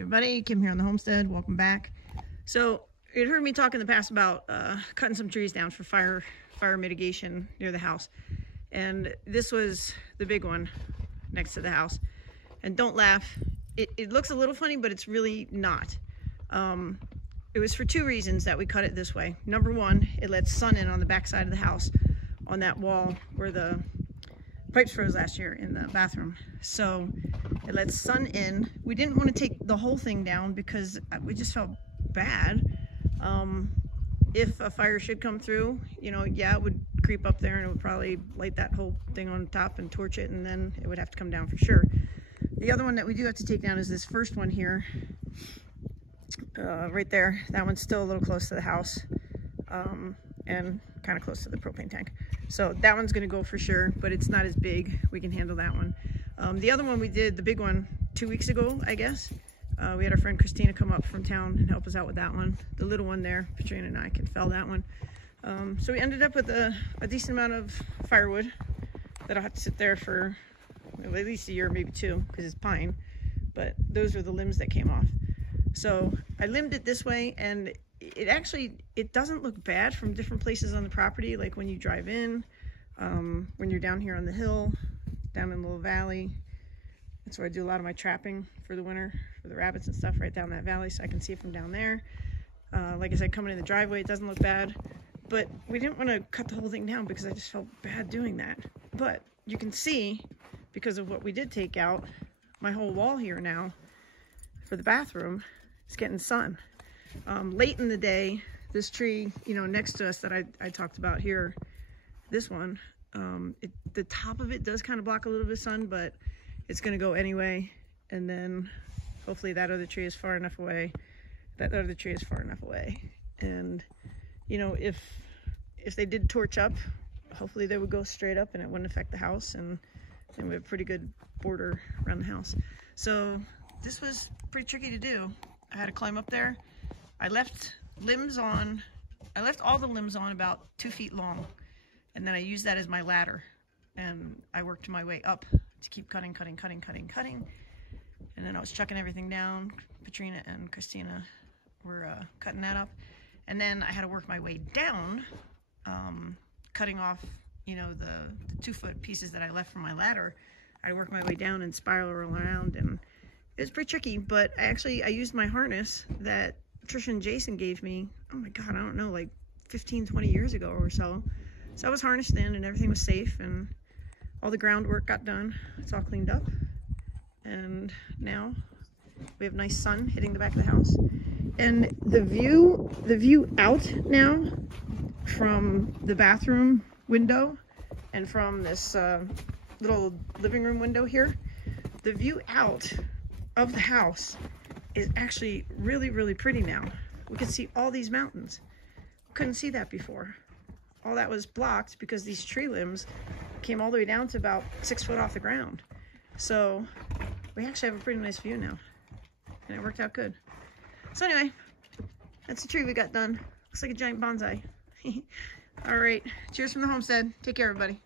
Hey everybody, Kim here on the homestead. Welcome back. So you heard me talk in the past about cutting some trees down for fire mitigation near the house, and this was the big one next to the house. And don't laugh, it looks a little funny, but it's really not. It was for two reasons that we cut it this way. Number one, it lets sun in on the back side of the house on that wall where the pipes froze last year in the bathroom. So it lets sun in. We didn't want to take the whole thing down because we just felt bad. If a fire should come through, you know, yeah, it would creep up there and it would probably light that whole thing on top and torch it, and then it would have to come down for sure. The other one that we do have to take down is this first one here, right there. That one's still a little close to the house, and kind of close to the propane tank. So that one's gonna go for sure, but it's not as big. We can handle that one. The other one we did, the big one, 2 weeks ago, I guess. We had our friend Christina come up from town and help us out with that one. The little one there, Katrina and I can fell that one. So we ended up with a decent amount of firewood that'll have to sit there for at least a year, maybe two, because it's pine. But those are the limbs that came off. So I limbed it this way, and it doesn't look bad from different places on the property. Like when you drive in, when you're down here on the hill, down in the little valley. That's where I do a lot of my trapping for the winter, for the rabbits and stuff, right down that valley, so I can see it from down there. Like I said, coming in the driveway, it doesn't look bad, but we didn't want to cut the whole thing down because I just felt bad doing that. But you can see, because of what we did take out, my whole wall here now for the bathroom is getting sun. Late in the day, this tree, you know, next to us that I talked about here, this one, the top of it does kind of block a little bit of sun, but it's going to go anyway. And then hopefully that other tree is far enough away. That other tree is far enough away. And, you know, if they did torch up, hopefully they would go straight up and it wouldn't affect the house. And we have a pretty good border around the house. So this was pretty tricky to do. I had to climb up there. I left limbs on. I left all the limbs on about 2 feet long. And then I used that as my ladder. And I worked my way up to keep cutting. And then I was chucking everything down. Katrina and Christina were cutting that up. And then I had to work my way down, cutting off, you know, the 2 foot pieces that I left from my ladder. I worked my way down and spiral around, and it was pretty tricky, but I used my harness that Trisha and Jason gave me, oh my God, I don't know, like 15, 20 years ago or so. So I was harnessed in and everything was safe, and all the groundwork got done. It's all cleaned up. And now we have nice sun hitting the back of the house. And the view out now from the bathroom window and from this little living room window here, the view out of the house is actually really, really pretty now. We can see all these mountains. Couldn't see that before. All that was blocked because these tree limbs came all the way down to about 6 foot off the ground. So we actually have a pretty nice view now, and it worked out good. So anyway, that's the tree we got done. Looks like a giant bonsai. All right, cheers from the homestead. Take care, everybody.